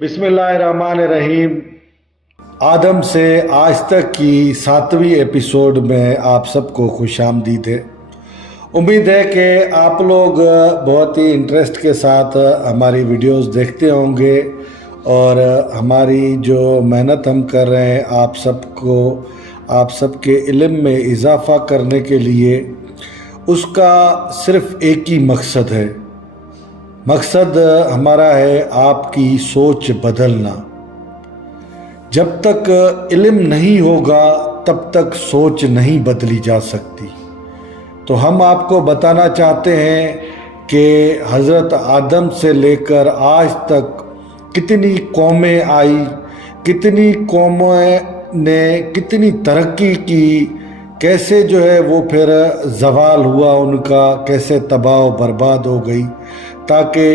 बिस्मिल्लाहिर्रहमानिर्रहीम। आदम से आज तक की 7वीं एपिसोड में आप सबको खुशामदीद है। उम्मीद है कि आप लोग बहुत ही इंटरेस्ट के साथ हमारी वीडियोस देखते होंगे और हमारी जो मेहनत हम कर रहे हैं आप सबके इल्म में इजाफ़ा करने के लिए, उसका सिर्फ़ एक ही मकसद है। मकसद हमारा है आपकी सोच बदलना। जब तक इल्म नहीं होगा तब तक सोच नहीं बदली जा सकती। तो हम आपको बताना चाहते हैं कि हज़रत आदम से लेकर आज तक कितनी कौमें आई, कितनी कौमें ने कितनी तरक्की की, कैसे जो है वो फिर ज़वाल हुआ उनका, कैसे तबाह बर्बाद हो गई, ताकि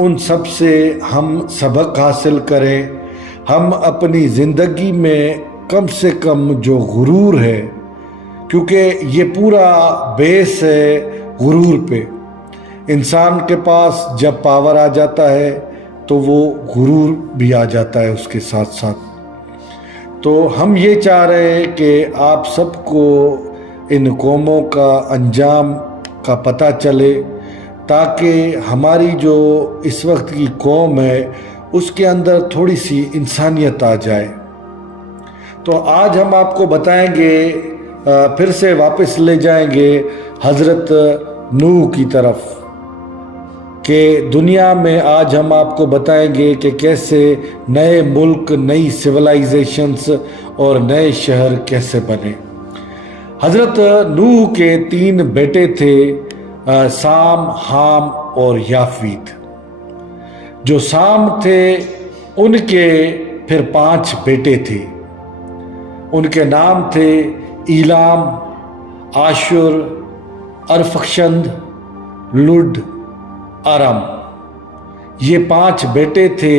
उन सब से हम सबक हासिल करें। हम अपनी ज़िंदगी में कम से कम जो गुरूर है, क्योंकि ये पूरा बेस है गुरूर पे, इंसान के पास जब पावर आ जाता है तो वो गुरूर भी आ जाता है उसके साथ साथ। तो हम ये चाह रहे हैं कि आप सबको इन कौमों का अंजाम का पता चले, ताकि हमारी जो इस वक्त की कौम है उसके अंदर थोड़ी सी इंसानियत आ जाए। तो आज हम आपको बताएंगे, फिर से वापस ले जाएंगे हज़रत नूह की तरफ, कि दुनिया में आज हम आपको बताएंगे कि कैसे नए मुल्क, नई सिविलाइजेशंस और नए शहर कैसे बने। हज़रत नूह के 3 बेटे थे, साम, हाम और याफीत। जो साम थे उनके फिर 5 बेटे थे। उनके नाम थे ईलाम, आशुर, अरफक्षंद, लुड, अरम। ये 5 बेटे थे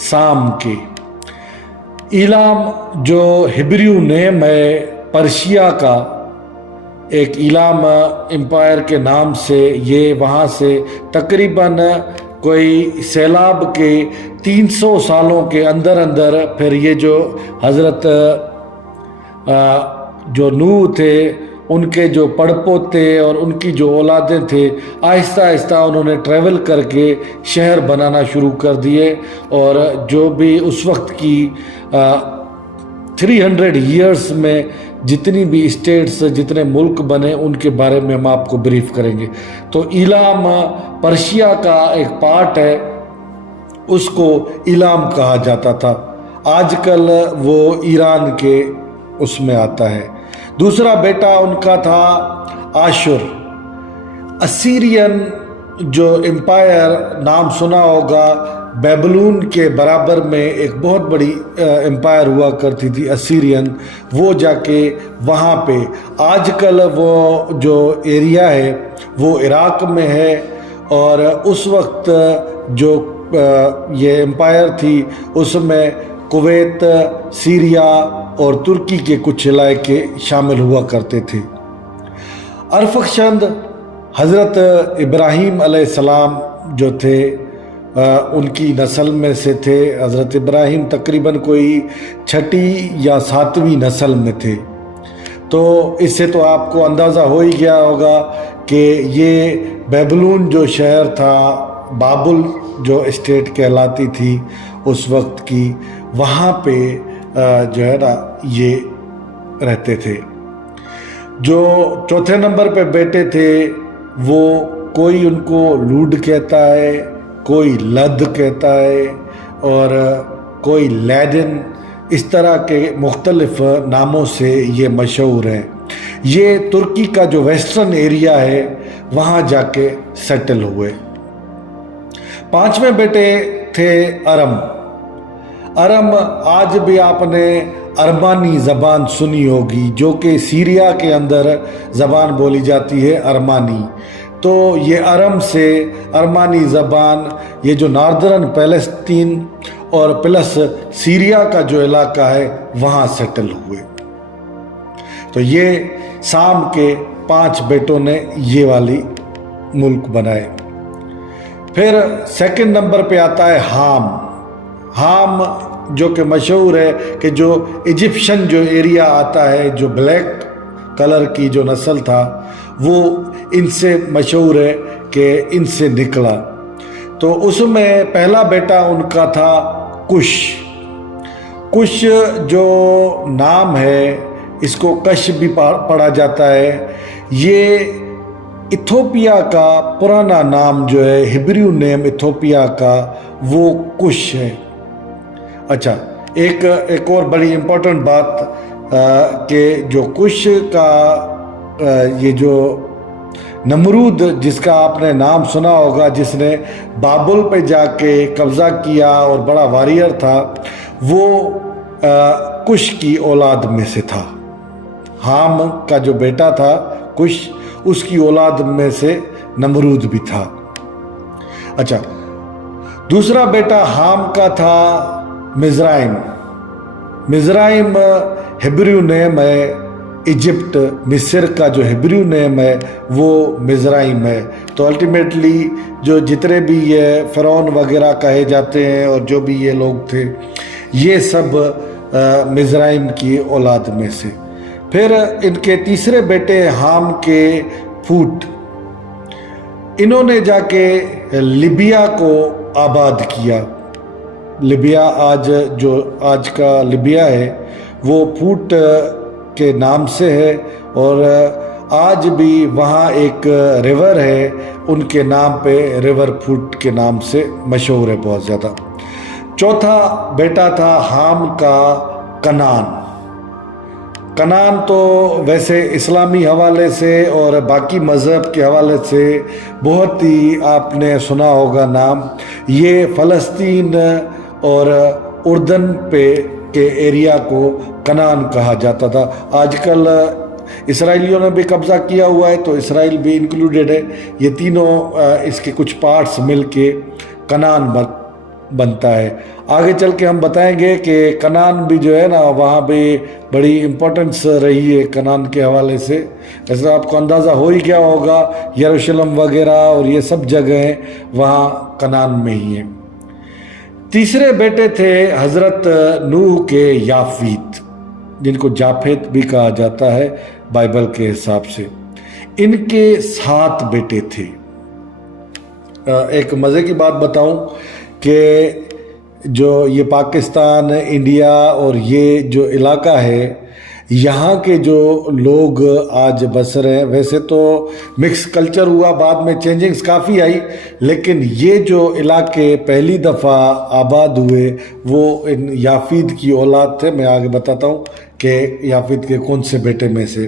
साम के। ईलाम जो हिब्रू नेम है पर्शिया का, एक ईलाम एम्पायर के नाम से, ये वहाँ से तकरीबन कोई सैलाब के 300 सालों के अंदर अंदर फिर ये जो हज़रत जो नूह थे उनके जो पड़पोते और उनकी जो औलादें थे, आहिस्ता आहिस्ता उन्होंने ट्रैवल करके शहर बनाना शुरू कर दिए। और जो भी उस वक्त की 300 ईयर्स में जितनी भी स्टेट्स, जितने मुल्क बने, उनके बारे में हम आपको ब्रीफ करेंगे। तो ईलाम पर्शिया का एक पार्ट है, उसको ईलाम कहा जाता था। आजकल वो ईरान के उसमें आता है। दूसरा बेटा उनका था आशुर। असीरियन जो एम्पायर नाम सुना होगा, बेबलून के बराबर में एक बहुत बड़ी एम्पायर हुआ करती थी असीरियन, वो जाके वहाँ पे आजकल वो जो एरिया है वो इराक में है। और उस वक्त जो ये एम्पायर थी उसमें कुवैत, सीरिया और तुर्की के कुछ इलाके शामिल हुआ करते थे। अरफक्षंद हज़रत इब्राहीम अलैहिस्सलाम जो थे उनकी नस्ल में से थे। हज़रत इब्राहीम तकरीबन कोई 6ठी या 7वीं नस्ल में थे। तो इससे तो आपको अंदाज़ा हो ही गया होगा कि ये बेबलून जो शहर था, बाबुल जो स्टेट कहलाती थी उस वक्त की, वहाँ पे जो है ना ये रहते थे। जो चौथे नंबर पे बेटे थे वो कोई उनको लूड कहता है, कोई लद कहता है और कोई लैडन, इस तरह के मुख्तलिफ नामों से ये मशहूर हैं। ये तुर्की का जो वेस्टर्न एरिया है वहाँ जाके सेटल हुए। 5वें बेटे थे अरम। अरम आज भी आपने अरमानी ज़बान सुनी होगी, जो कि सीरिया के अंदर ज़बान बोली जाती है, अरमानी। तो ये अरम से अरमानी ज़बान, ये जो नॉर्दर्न पैलेस्टीन और प्लस सीरिया का जो इलाका है वहाँ सेटल हुए। तो ये साम के 5 बेटों ने ये वाली मुल्क बनाए। फिर सेकंड नंबर पे आता है हाम। ہام جو کہ مشہور ہے کہ جو ایجپشن جو ایریا آتا ہے، جو بلیک کلر کی جو نسل تھا، وہ ان سے مشہور ہے کہ ان سے نکلا۔ تو اس میں پہلا بیٹا ان کا تھا کش۔ کش جو نام ہے، اس کو کش بھی پڑھا جاتا ہے، یہ ایتھوپیا کا پرانا نام جو ہے، ہبریو نیم ایتھوپیا کا، وہ کش ہے۔ اچھا، ایک اور بڑی امپورٹنٹ بات کہ جو کش کا یہ جو نمرود جس کا آپ نے نام سنا ہوگا، جس نے بابل پہ جا کے قبضہ کیا اور بڑا واریر تھا، وہ کش کی اولاد میں سے تھا۔ حام کا جو بیٹا تھا کش، اس کی اولاد میں سے نمرود بھی تھا۔ اچھا، دوسرا بیٹا حام کا تھا مزرائم۔ مزرائم ہبریو نیم ہے، ایجپٹ مصر کا جو ہبریو نیم ہے وہ مزرائم ہے۔ تو الٹیمیٹلی جو جتنے بھی یہ فرعون وغیرہ کہے جاتے ہیں اور جو بھی یہ لوگ تھے، یہ سب مزرائم کی اولاد میں سے۔ پھر ان کے تیسرے بیٹے حام کے پھوٹ، انہوں نے جا کے لیبیا کو آباد کیا۔ لیبیا آج کا لیبیا ہے، وہ پھوٹ کے نام سے ہے، اور آج بھی وہاں ایک ریور ہے ان کے نام پہ، ریور پھوٹ کے نام سے مشہور ہے بہت زیادہ۔ چوتھا بیٹا تھا حام کا کنعان۔ کنعان تو ویسے اسلامی حوالے سے اور باقی مذہب کے حوالے سے بہت ہی آپ نے سنا ہوگا نام۔ یہ فلسطین اور اردن پہ کے ایریا کو کنعان کہا جاتا تھا۔ آج کل اسرائیلیوں نے بھی قبضہ کیا ہوا ہے، تو اسرائیل بھی انکلوڈیڈ ہے۔ یہ تینوں اس کے کچھ پارٹس مل کے کنعان بنتا ہے۔ آگے چل کے ہم بتائیں گے کہ کنعان بھی جو ہے نا، وہاں بھی بڑی امپورٹنس رہی ہے کنعان کے حوالے سے۔ ایسا آپ کو اندازہ ہو ہی گیا ہوگا، یروشلم وغیرہ اور یہ سب جگہیں وہاں کنعان میں ہی ہیں۔ تیسرے بیٹے تھے حضرت نوح کے یافیت، جن کو جافیت بھی کہا جاتا ہے بائبل کے حساب سے۔ ان کے 7 بیٹے تھے۔ ایک مزے کی بات بتاؤں کہ جو یہ پاکستان، انڈیا اور یہ جو علاقہ ہے، یہاں کے جو لوگ آج بس رہے ہیں، ویسے تو مکس کلچر ہوا، بعد میں چینجنگز کافی آئی، لیکن یہ جو علاقے پہلی دفعہ آباد ہوئے وہ ان یافید کی اولاد تھے۔ میں آگے بتاتا ہوں کہ یافید کے کون سے بیٹے میں سے۔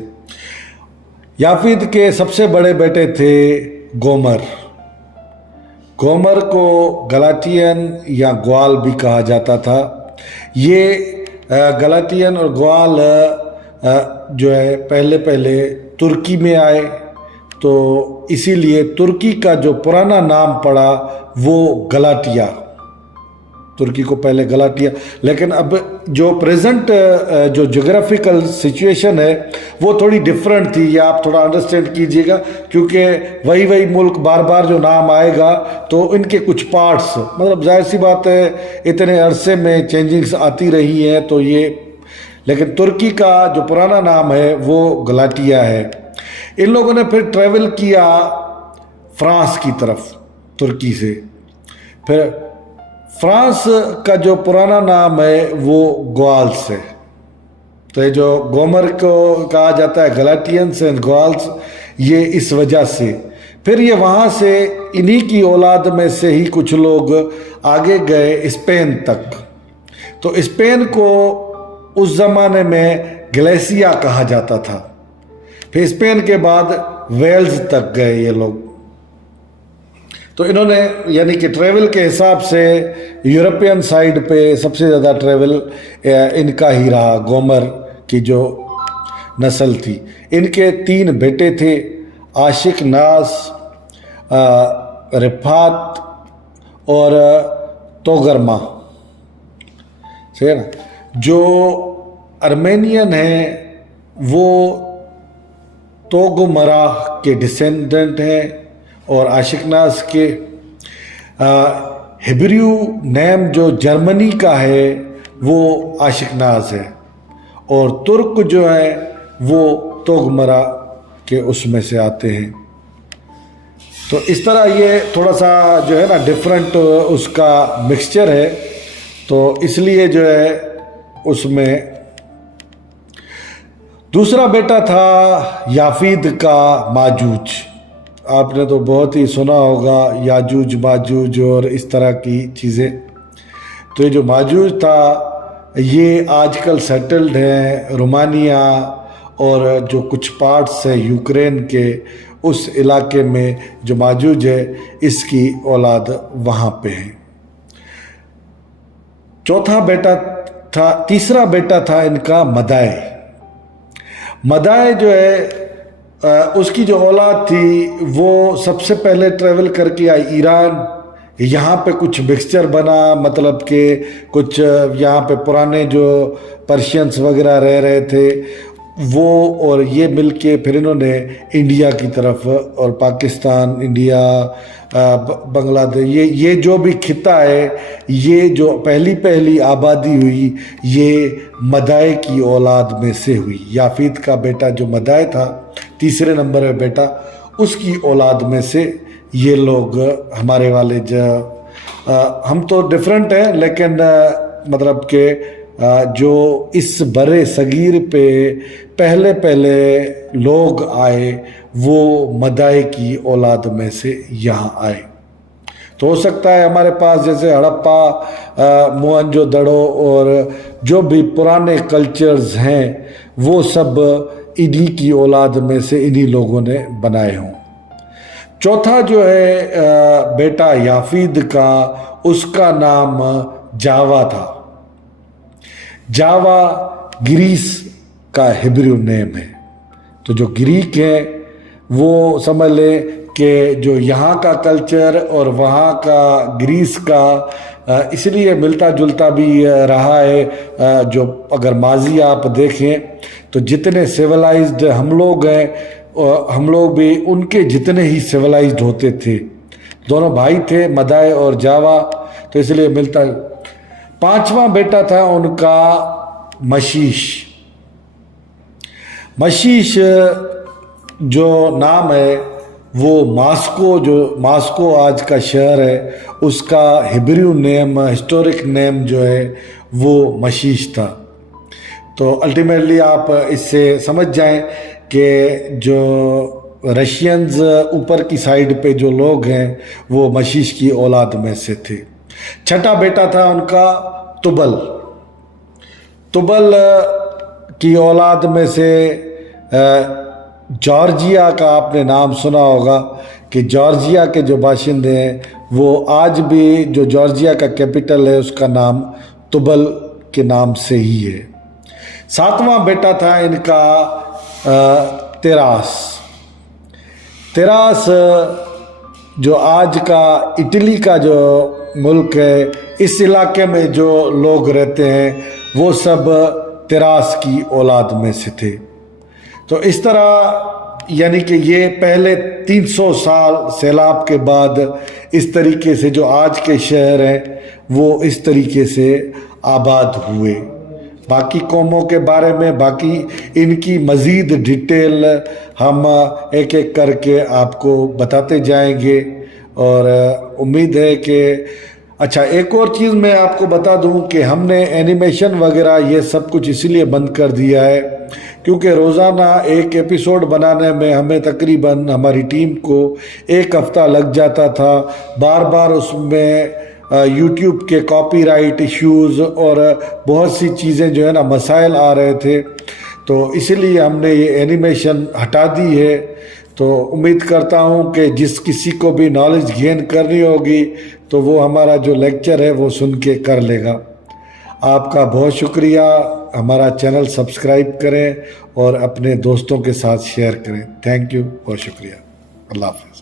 یافید کے سب سے بڑے بیٹے تھے گومر۔ گومر کو گلاٹین یا گوال بھی کہا جاتا تھا۔ یہ گلاٹین اور گوال جو ہے پہلے ترکی میں آئے، تو اسی لیے ترکی کا جو پرانا نام پڑا وہ گلاٹیا، ترکی کو پہلے گلاٹیا۔ لیکن اب جو پریزنٹ جو جغرافیکل سچویشن ہے وہ تھوڑی ڈیفرنٹ تھی، یہ آپ تھوڑا انڈرسٹینڈ کیجئے گا، کیونکہ وہی ملک بار بار جو نام آئے گا تو ان کے کچھ پارٹس، مطلب ظاہر سی بات ہے اتنے عرصے میں چینجنگز آتی رہی ہیں، تو یہ، لیکن ترکی کا جو پرانا نام ہے وہ گلاٹیا ہے۔ ان لوگوں نے پھر ٹریول کیا فرانس کی طرف ترکی سے۔ پھر فرانس کا جو پرانا نام ہے وہ گوالس ہے، تو یہ جو گومر کو کہا جاتا ہے گلاٹینس اینڈ گوالس، یہ اس وجہ سے۔ پھر یہ وہاں سے انہی کی اولاد میں سے ہی کچھ لوگ آگے گئے اسپین تک۔ تو اسپین کو اس زمانے میں گلیسیا کہا جاتا تھا۔ پھر اسپین کے بعد ویلز تک گئے یہ لوگ۔ تو انہوں نے یعنی کہ ٹریول کے حساب سے یورپین سائڈ پہ سب سے زیادہ ٹریول ان کا ہی رہا، گومر کی جو نسل تھی۔ ان کے 3 بیٹے تھے، عاشق ناس، رفات اور توگرما، صحیح ہے نا؟ جو ارمینین ہیں وہ توگمرا کے ڈسینڈنٹ ہیں، اور عاشق ناس کے हिब्रू नेम जो जर्मनी का है वो आशिक नाज है, और तुर्क जो है वो तोगमरा के उसमें से आते हैं। तो इस तरह ये थोड़ा सा जो है ना डिफरेंट उसका मिक्सचर है, तो इसलिए जो है उसमें। दूसरा बेटा था याफीद का माजूज। आपने तो बहुत ही सुना होगा याजूज माजूज और इस तरह की चीज़ें। तो ये जो माजूज था ये आजकल सेटल्ड हैं रोमानिया और जो कुछ पार्ट्स है यूक्रेन के, उस इलाके में जो माजूज है इसकी औलाद वहाँ पे है। तीसरा बेटा था इनका मदाए। मदाए जो है उसकी जो औलाद थी वो सबसे पहले ट्रैवल करके आई ईरान। यहाँ पे कुछ मिक्सचर बना, मतलब कि कुछ यहाँ पे पुराने जो पर्शियंस वगैरह रह रहे थे वो और ये मिलके फिर इन्होंने इंडिया की तरफ और पाकिस्तान, इंडिया, बांग्लादेश, ये जो भी खिता है, ये जो पहली आबादी हुई ये मदाए की औलाद में से हुई। याफीद का बेटा जो मदाए था, तीसरे नंबर में बेटा, उसकी औलाद में से ये लोग हमारे वाले हम तो डिफरेंट हैं, लेकिन मतलब के जो इस बड़े सगीर पे पहले लोग आए वो मदाए की औलाद में से यहाँ आए। तो हो सकता है हमारे पास जैसे हड़प्पा, मोहनजोदड़ो और जो भी पुराने कल्चर्स हैं वो सब इन्हीं की औलाद में से इन्हीं लोगों ने बनाए हों। चौथा जो है बेटा याफीद का, उसका नाम जावा था। जावा ग्रीस का हिब्रू नेम है। तो जो ग्रीक है वो समझ ले कि जो यहाँ का कल्चर और वहाँ का ग्रीस का इसलिए मिलता जुलता भी रहा है। जो अगर माजी आप देखें तो जितने सिविलाइज्ड हम लोग हैं, हम लोग भी उनके जितने ही सिविलाइज्ड होते थे। दोनों भाई थे मदाए और जावा, तो इसलिए मिलता। पांचवा बेटा था उनका मशीश। मशीश जो नाम है वो मास्को आज का शहर है, उसका हिब्रू नेम, हिस्टोरिक नेम जो है वो मशीश था। तो अल्टीमेटली आप इससे समझ जाएं कि जो रशियंस ऊपर की साइड पे जो लोग हैं वो मशीश की औलाद में से थे। छठा बेटा था उनका तुबल। तुबल की औलाद में से जॉर्जिया का आपने नाम सुना होगा कि जॉर्जिया के जो बाशिंदे हैं वो आज भी जो जॉर्जिया का कैपिटल है उसका नाम तुबल के नाम से ही है। सातवां बेटा था इनका तेरास। तेरास जो आज का इटली का जो मुल्क है, इस इलाके में जो लोग रहते हैं वो सब तेरास की औलाद में से थे। तो इस तरह यानी कि ये पहले 300 साल सैलाब के बाद इस तरीके से जो आज के शहर हैं वो इस तरीके से आबाद हुए। बाकी कौमों के बारे में, बाकी इनकी मज़ीद डिटेल हम एक एक करके आपको बताते जाएंगे। और उम्मीद है कि अच्छा, एक और चीज़ मैं आपको बता दूं कि हमने एनिमेशन वगैरह ये सब कुछ इसलिए बंद कर दिया है क्योंकि रोज़ाना एक एपिसोड बनाने में हमें तकरीबन हमारी टीम को 1 हफ़्ता लग जाता था। बार बार उसमें यूट्यूब के कॉपीराइट इश्यूज़ और बहुत सी चीज़ें जो है ना मसाइल आ रहे थे, तो इसीलिए हमने ये एनिमेशन हटा दी है। तो उम्मीद करता हूँ कि जिस किसी को भी नॉलेज गेन करनी होगी तो वो हमारा जो लेक्चर है वो सुन के कर लेगा। आपका बहुत शुक्रिया। हमारा चैनल सब्सक्राइब करें और अपने दोस्तों के साथ शेयर करें। थैंक यू, बहुत शुक्रिया। अल्लाह हाफ़िज़।